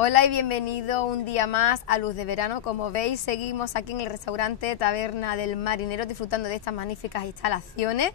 Hola y bienvenido un día más a Luz de Verano. Como veis, seguimos aquí en el restaurante Taberna del Marinero disfrutando de estas magníficas instalaciones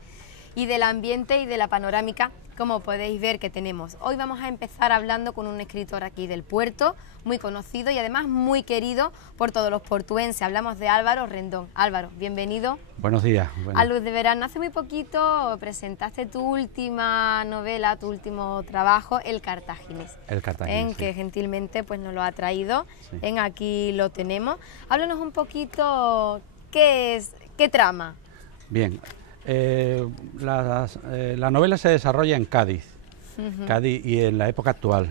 y del ambiente y de la panorámica, como podéis ver que tenemos. Hoy vamos a empezar hablando con un escritor aquí del puerto, muy conocido y además muy querido por todos los portuenses. Hablamos de Álvaro Rendón. Álvaro, bienvenido. Buenos días. A Luz de Verano. Hace muy poquito presentaste tu última novela, tu último trabajo, El Cartaginés. El Cartaginés, sí. Que gentilmente pues, nos lo ha traído. Sí. Aquí lo tenemos. Háblanos un poquito, ¿qué trama? Bien. La novela se desarrolla en Cádiz, Cádiz y en la época actual.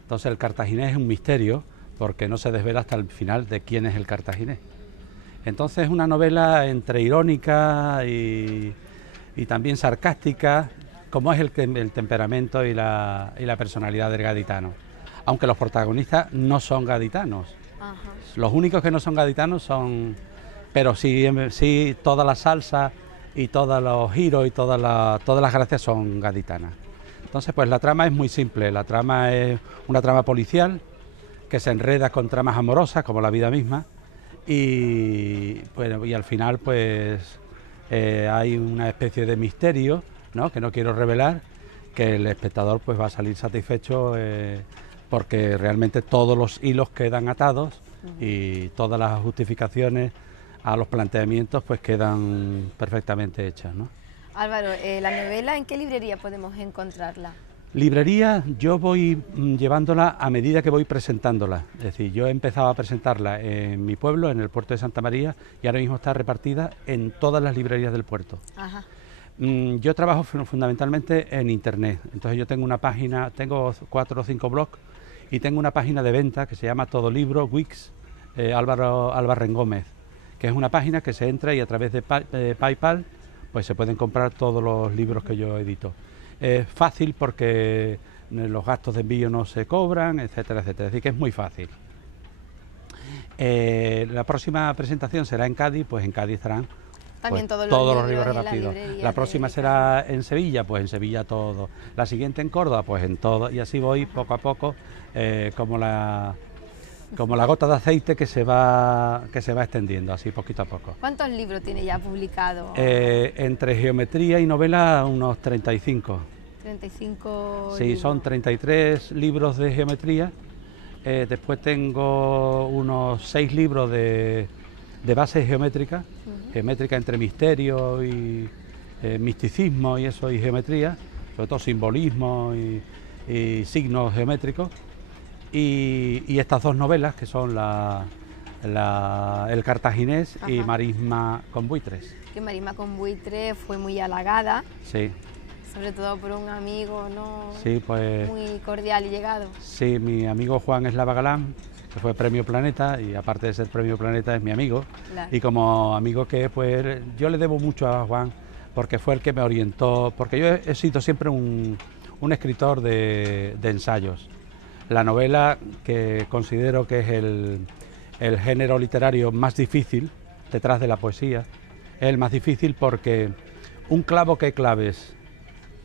Entonces el cartaginés es un misterio porque no se desvela hasta el final de quién es el cartaginés. Entonces es una novela entre irónica y también sarcástica, como es el temperamento y la personalidad del gaditano. Aunque los protagonistas no son gaditanos. Ajá. Los únicos que no son gaditanos son... Pero sí toda la salsa y todos los giros y todas las gracias son gaditanas. Entonces, pues la trama es muy simple. La trama es una trama policial que se enreda con tramas amorosas, como la vida misma, y al final, pues hay una especie de misterio, ¿no?, que no quiero revelar, que el espectador pues va a salir satisfecho porque realmente todos los hilos quedan atados y todas las justificaciones a los planteamientos pues quedan perfectamente hechas, ¿no? Álvaro, la novela, ¿en qué librería podemos encontrarla? Librería, yo voy llevándola a medida que voy presentándola. Es decir, yo he empezado a presentarla en mi pueblo, en el puerto de Santa María, y ahora mismo está repartida en todas las librerías del puerto. Ajá. Yo trabajo fundamentalmente en internet. Entonces yo tengo una página, tengo 4 o 5 blogs y tengo una página de venta que se llama Todo Libro, Wix, Álvaro Rendón, que es una página que se entra y a través de PayPal pues se pueden comprar todos los libros que yo edito. Es fácil porque los gastos de envío no se cobran, etcétera, etcétera. Es decir, que es muy fácil. La próxima presentación será en Cádiz, pues en Cádiz estarán también pues, todos los libros repartidos. La próxima será en Sevilla, pues en Sevilla todo. La siguiente en Córdoba, pues en todo. Y así voy poco a poco, como la gota de aceite que se va extendiendo, así poquito a poco. ¿Cuántos libros tiene ya publicado? Entre geometría y novela, unos 35. 35 Sí, libros. son 33 libros de geometría. Después tengo unos 6 libros de bases geométricas, geométrica entre misterio y misticismo y eso, y geometría, sobre todo simbolismo y signos geométricos. Y estas 2 novelas, que son El Cartaginés, Ajá, y Marisma con buitres. Que Marisma con buitres fue muy halagada, Sí. sobre todo por un amigo, ¿no? Sí, pues... Muy cordial y llegado. Sí, mi amigo Juan Eslava Galán, que fue Premio Planeta, y aparte de ser Premio Planeta es mi amigo. Claro. Y como amigo que pues yo le debo mucho a Juan, porque fue el que me orientó, porque yo he sido siempre un escritor de ensayos. La novela, que considero que es el género literario más difícil, detrás de la poesía, es el más difícil porque un clavo que claves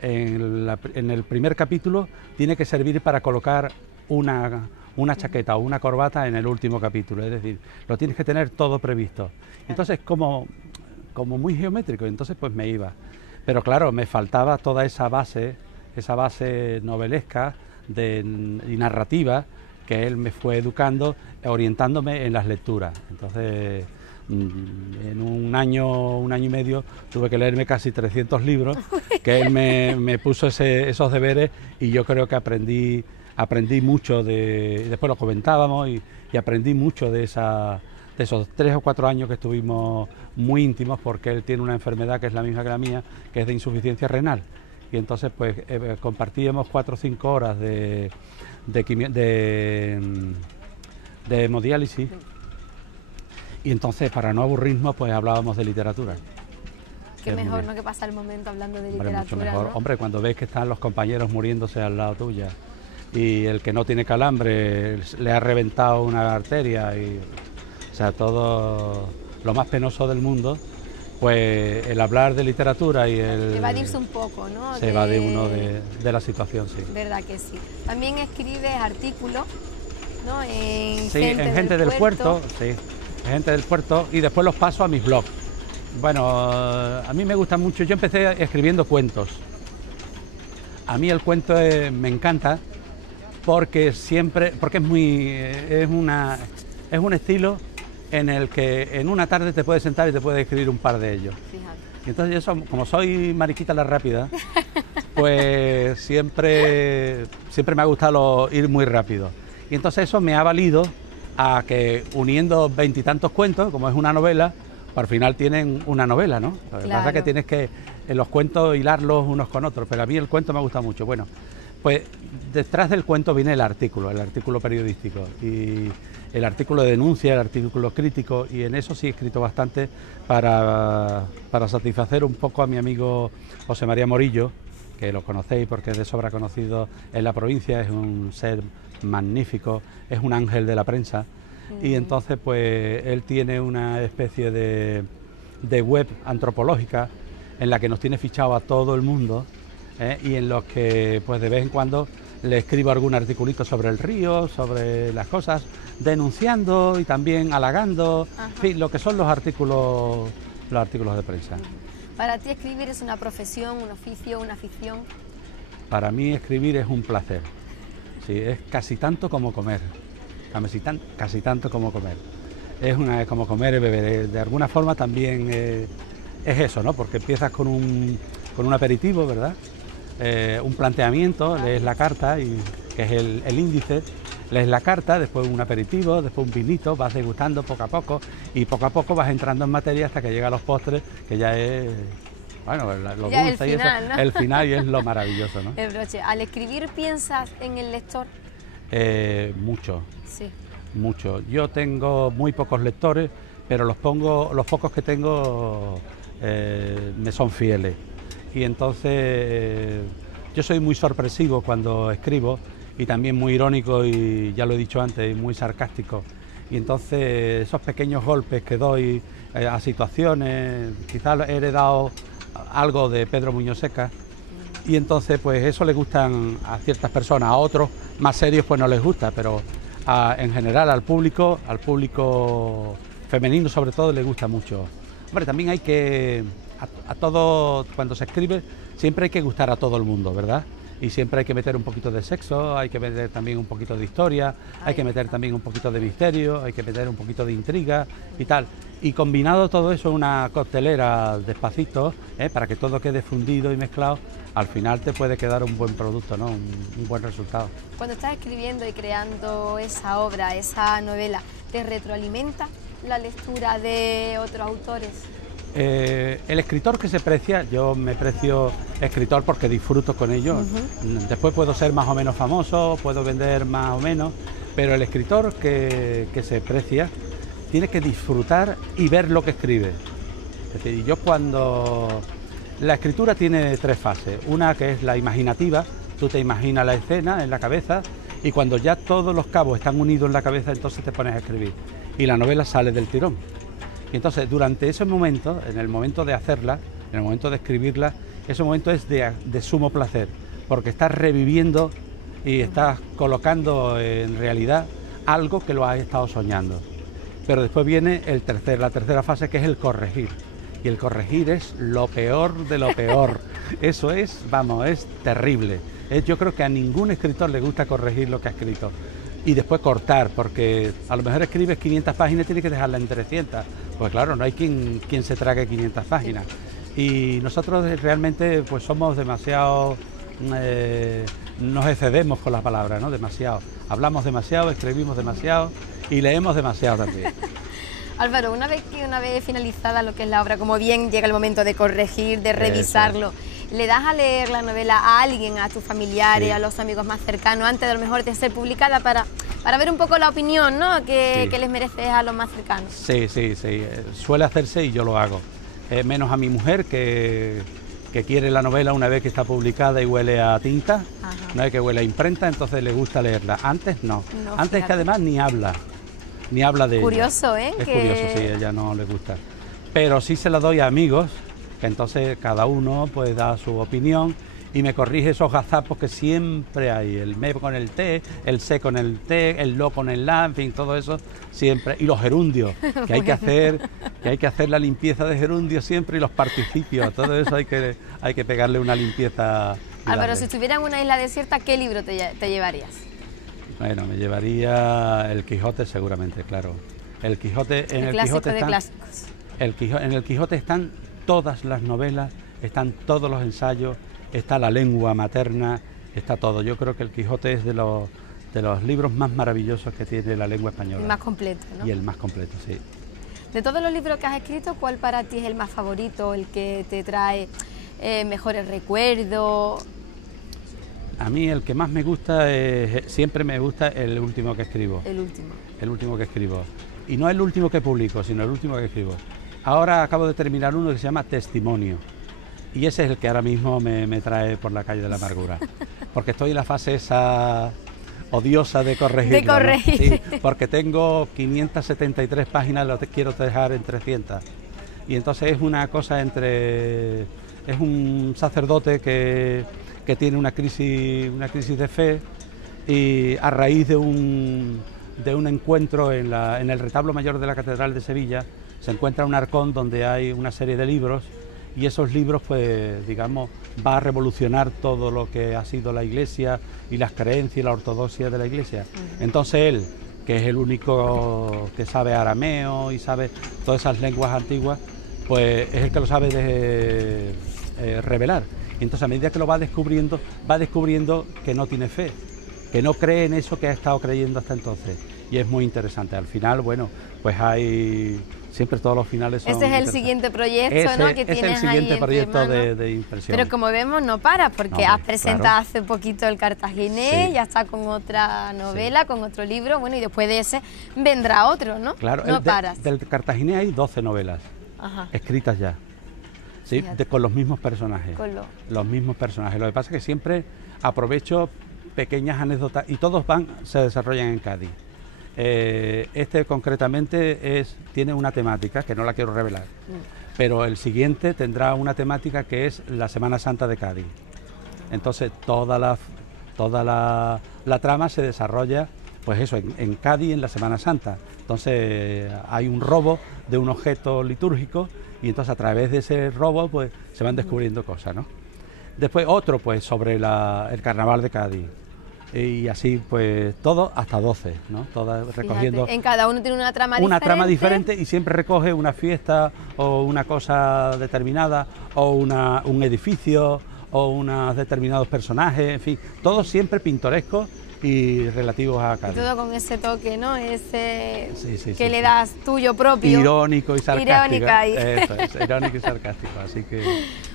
en el primer capítulo tiene que servir para colocar una chaqueta o una corbata en el último capítulo, es decir, lo tienes que tener todo previsto. Entonces como muy geométrico, entonces pues me iba. Pero claro, me faltaba toda esa base novelesca y narrativa que él me fue educando, orientándome en las lecturas. Entonces, en un año y medio tuve que leerme casi 300 libros, que él me puso esos deberes, y yo creo que aprendí mucho después lo comentábamos y aprendí mucho de esos 3 o 4 años que estuvimos muy íntimos, porque él tiene una enfermedad que es la misma que la mía, que es de insuficiencia renal. Y entonces pues compartíamos 4 o 5 horas de hemodiálisis, y entonces para no aburrirnos pues hablábamos de literatura. Qué mejor, ¿no?, que pasar el momento hablando de literatura. Mucho mejor, ¿no? Hombre, cuando ves que están los compañeros muriéndose al lado tuya y el que no tiene calambre le ha reventado una arteria, o sea, todo lo más penoso del mundo. Pues el hablar de literatura y el... evadirse un poco, ¿no? Se evade uno de la situación, sí. Verdad que sí. También escribes artículos ¿no? En Sí, en Gente del Puerto, sí, en Gente del Puerto, y después los paso a mis blogs. Bueno, a mí me gusta mucho, yo empecé escribiendo cuentos. A mí el cuento me encanta porque es un estilo en el que en una tarde te puedes sentar y te puedes escribir un par de ellos. Fíjate. Y entonces yo, como soy mariquita la rápida, pues siempre me ha gustado ir muy rápido. Y entonces eso me ha valido a que uniendo 20 y tantos cuentos, como es una novela, al final tienen una novela, ¿no? Lo que pasa es que tienes que en los cuentos hilarlos unos con otros, pero a mí el cuento me gusta mucho. Bueno, pues detrás del cuento viene el artículo periodístico, y el artículo de denuncia, el artículo crítico, y en eso sí he escrito bastante para satisfacer un poco a mi amigo José María Morillo, que lo conocéis porque es de sobra conocido en la provincia, es un ser magnífico, es un ángel de la prensa. Y entonces pues él tiene una especie de web antropológica en la que nos tiene fichado a todo el mundo, y en los que pues de vez en cuando le escribo algún articulito sobre el río, sobre las cosas, denunciando y también halagando, en fin, lo que son los artículos de prensa. ¿Para ti escribir es una profesión, un oficio, una afición? Para mí escribir es un placer, sí, es casi tanto como comer. Casi tanto como comer. Es como comer y beber. De alguna forma también es eso, ¿no? Porque empiezas con un aperitivo, ¿verdad? Un planteamiento, lees la carta, que es el índice, lees la carta, después un aperitivo, después un vinito, vas degustando poco a poco vas entrando en materia hasta que llega a los postres, que ya es... Bueno, lo ya dulce, el final, y eso, ¿no? El final, y es lo maravilloso, ¿no? El broche. ¿Al escribir piensas en el lector? Mucho. Sí. Mucho. Yo tengo muy pocos lectores, pero los pocos que tengo me son fieles. Y entonces yo soy muy sorpresivo cuando escribo, y también muy irónico, y ya lo he dicho antes, muy sarcástico. Y entonces esos pequeños golpes que doy a situaciones, quizás he heredado algo de Pedro Muñoz Seca, y entonces pues eso le gustan a ciertas personas, a otros más serios pues no les gusta, pero en general al público femenino sobre todo, le gusta mucho. Hombre, también hay que, a todo, cuando se escribe, siempre hay que gustar a todo el mundo, ¿verdad? Y siempre hay que meter un poquito de sexo, hay que meter también un poquito de historia, hay que meter también un poquito de misterio, hay que meter un poquito de intriga y tal. Y combinado todo eso en una coctelera despacito, para que todo quede fundido y mezclado, al final te puede quedar un buen producto, ¿no? Un buen resultado. Cuando estás escribiendo y creando esa obra, esa novela, ¿te retroalimenta la lectura de otros autores? El escritor que se precia, yo me precio escritor porque disfruto con ello. Después puedo ser más o menos famoso, puedo vender más o menos, pero el escritor que se precia tiene que disfrutar y ver lo que escribe. Es decir, la escritura tiene tres fases. Una que es la imaginativa, tú te imaginas la escena en la cabeza, y cuando ya todos los cabos están unidos en la cabeza, entonces te pones a escribir y la novela sale del tirón. Y entonces durante ese momento, en el momento de hacerla, en el momento de escribirla, ese momento es de sumo placer, porque estás reviviendo y estás colocando en realidad algo que lo has estado soñando. Pero después viene la tercera fase, que es el corregir. Y el corregir es lo peor de lo peor. Eso es, vamos, es terrible. Yo creo que a ningún escritor le gusta corregir lo que ha escrito. Y después cortar, porque a lo mejor escribes 500 páginas y tienes que dejarla en 300. Pues claro, no hay quien se trague 500 páginas. Y nosotros realmente pues somos demasiado... nos excedemos con la palabra, ¿no? Demasiado. Hablamos demasiado, escribimos demasiado y leemos demasiado también. Álvaro, una vez finalizada lo que es la obra, como bien llega el momento de corregir, de revisarlo, ¿le das a leer la novela a alguien, a tus familiares, a los amigos más cercanos, antes de lo mejor de ser publicada, para ver un poco la opinión, ¿no?, que les mereces a los más cercanos? Sí, suele hacerse y yo lo hago. Menos a mi mujer, que quiere la novela una vez que está publicada y huele a tinta, una vez que huele a imprenta, entonces le gusta leerla. Antes no, antes fíjate. Que además ni habla de curioso, ella. Es curioso, sí, a ella no le gusta. Pero sí se la doy a amigos, que entonces cada uno pues da su opinión, y me corrige esos gazapos que siempre hay, el me con el T, el C con el T, el lo con el la, en fin, todo eso siempre, y los gerundios, que hay que hacer la limpieza de gerundios siempre, y los participios, todo eso hay que pegarle una limpieza. Álvaro, si estuviera en una isla desierta, ¿qué libro te llevarías? Bueno, me llevaría El Quijote seguramente, claro. El Quijote, en el Quijote de están, clásicos. En el Quijote están todas las novelas, están todos los ensayos, está la lengua materna, está todo. Yo creo que El Quijote es de los libros más maravillosos que tiene la lengua española. El más completo, ¿no? Y el más completo, sí. De todos los libros que has escrito, ¿cuál para ti es el más favorito, el que te trae mejores recuerdos? A mí el que más me gusta, siempre me gusta el último que escribo. El último. El último que escribo. Y no el último que publico, sino el último que escribo. Ahora acabo de terminar uno que se llama Testimonio. Y ese es el que ahora mismo me trae por la calle de la amargura. Porque estoy en la fase esa odiosa de corregirlo. De corregir. ¿No? Sí, porque tengo 573 páginas, lo quiero dejar en 300. Y entonces es una cosa entre... Es un sacerdote que tiene una crisis de fe, y a raíz de un encuentro en el retablo mayor de la Catedral de Sevilla se encuentra un arcón donde hay una serie de libros, y esos libros, pues digamos, va a revolucionar todo lo que ha sido la Iglesia y las creencias y la ortodoxia de la Iglesia. Entonces él, que es el único que sabe arameo y sabe todas esas lenguas antiguas, pues es el que lo sabe revelar. Y entonces a medida que lo va descubriendo que no tiene fe, que no cree en eso que ha estado creyendo hasta entonces. Y es muy interesante. Al final, bueno, pues hay... Siempre todos los finales son... Ese es el siguiente proyecto, ¿no? Que tienes ahí. Es el siguiente proyecto de impresión. Pero como vemos, no paras, porque has presentado hace poquito El Cartaginés, ya está con otra novela, con otro libro, bueno, y después de ese vendrá otro, ¿no? Claro, no paras. Del Cartaginés hay 12 novelas escritas ya. Sí, con los mismos personajes. Los mismos personajes. Lo que pasa es que siempre aprovecho pequeñas anécdotas y todos se desarrollan en Cádiz. Este concretamente tiene una temática que no la quiero revelar, pero el siguiente tendrá una temática que es la Semana Santa de Cádiz. Entonces toda la trama se desarrolla, pues eso, en Cádiz en la Semana Santa. Entonces hay un robo de un objeto litúrgico, y entonces a través de ese robo pues se van descubriendo cosas, ¿no? Después otro pues sobre el Carnaval de Cádiz, y así pues todo hasta 12, ¿no? Todas recogiendo... Fíjate, en cada uno tiene una trama diferente. Una trama diferente, y siempre recoge una fiesta o una cosa determinada, o un edificio o unos determinados personajes, en fin, todo siempre pintoresco y relativos a Cádiz. Y todo con ese toque, ¿no? Ese que le das tuyo propio. Irónico y sarcástico. Eso es, irónico y sarcástico, así que...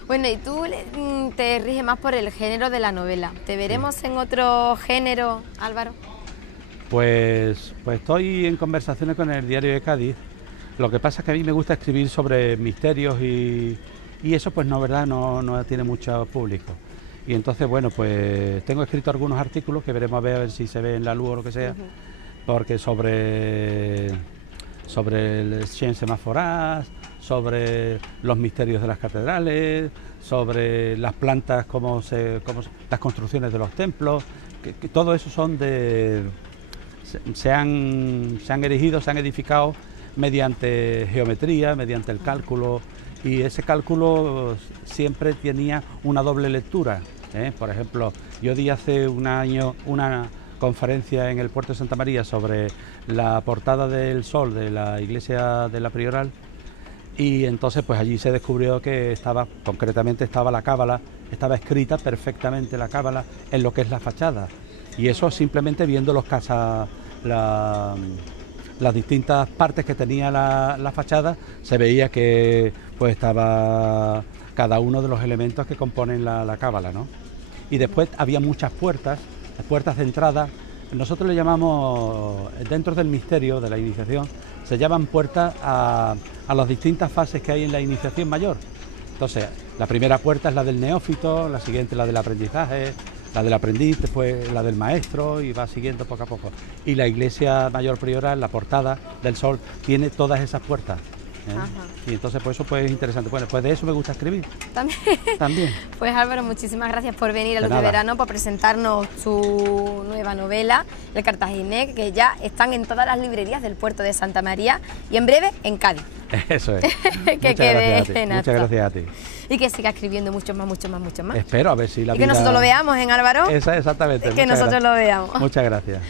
Bueno, y tú te riges más por el género de la novela. ¿Te veremos en otro género, Álvaro? Pues estoy en conversaciones con el Diario de Cádiz. Lo que pasa es que a mí me gusta escribir sobre misterios y eso pues no tiene mucho público. Y entonces, bueno, pues tengo escrito algunos artículos que veremos a ver si se ve en la luz o lo que sea, porque sobre el Chien Semaforas, sobre los misterios de las catedrales, sobre las plantas, las construcciones de los templos, que todo eso se han erigido, se han edificado mediante geometría, mediante el cálculo, y ese cálculo siempre tenía una doble lectura. Por ejemplo, yo di hace un año una conferencia en el puerto de Santa María sobre la portada del sol de la iglesia de la Prioral, y entonces pues allí se descubrió que concretamente estaba la cábala, estaba escrita perfectamente la cábala en lo que es la fachada, y eso simplemente viendo las distintas partes que tenía la fachada, se veía que pues estaba cada uno de los elementos que componen la cábala, ¿no? Y después había muchas puertas de entrada. Nosotros le llamamos, dentro del misterio de la iniciación, se llaman puertas a las distintas fases que hay en la iniciación mayor. Entonces, la primera puerta es la del neófito, la siguiente la del aprendizaje, la del aprendiz, después la del maestro, y va siguiendo poco a poco. Y la iglesia mayor prioral, la portada del sol, tiene todas esas puertas. Ajá. Y entonces pues eso pues es interesante. Bueno, pues de eso me gusta escribir. También. También. Pues Álvaro, muchísimas gracias por venir a De Luz de nada. Verano, por presentarnos tu nueva novela, El Cartaginés, que ya están en todas las librerías del puerto de Santa María y en breve en Cádiz. Eso es. Que Muchas quede gracias a ti. en Muchas acta. gracias a ti. Y que siga escribiendo mucho más. Espero a ver si la Y que vida... nosotros lo veamos, en Álvaro. Exactamente. Que muchas nosotros gracias. lo veamos. Muchas gracias.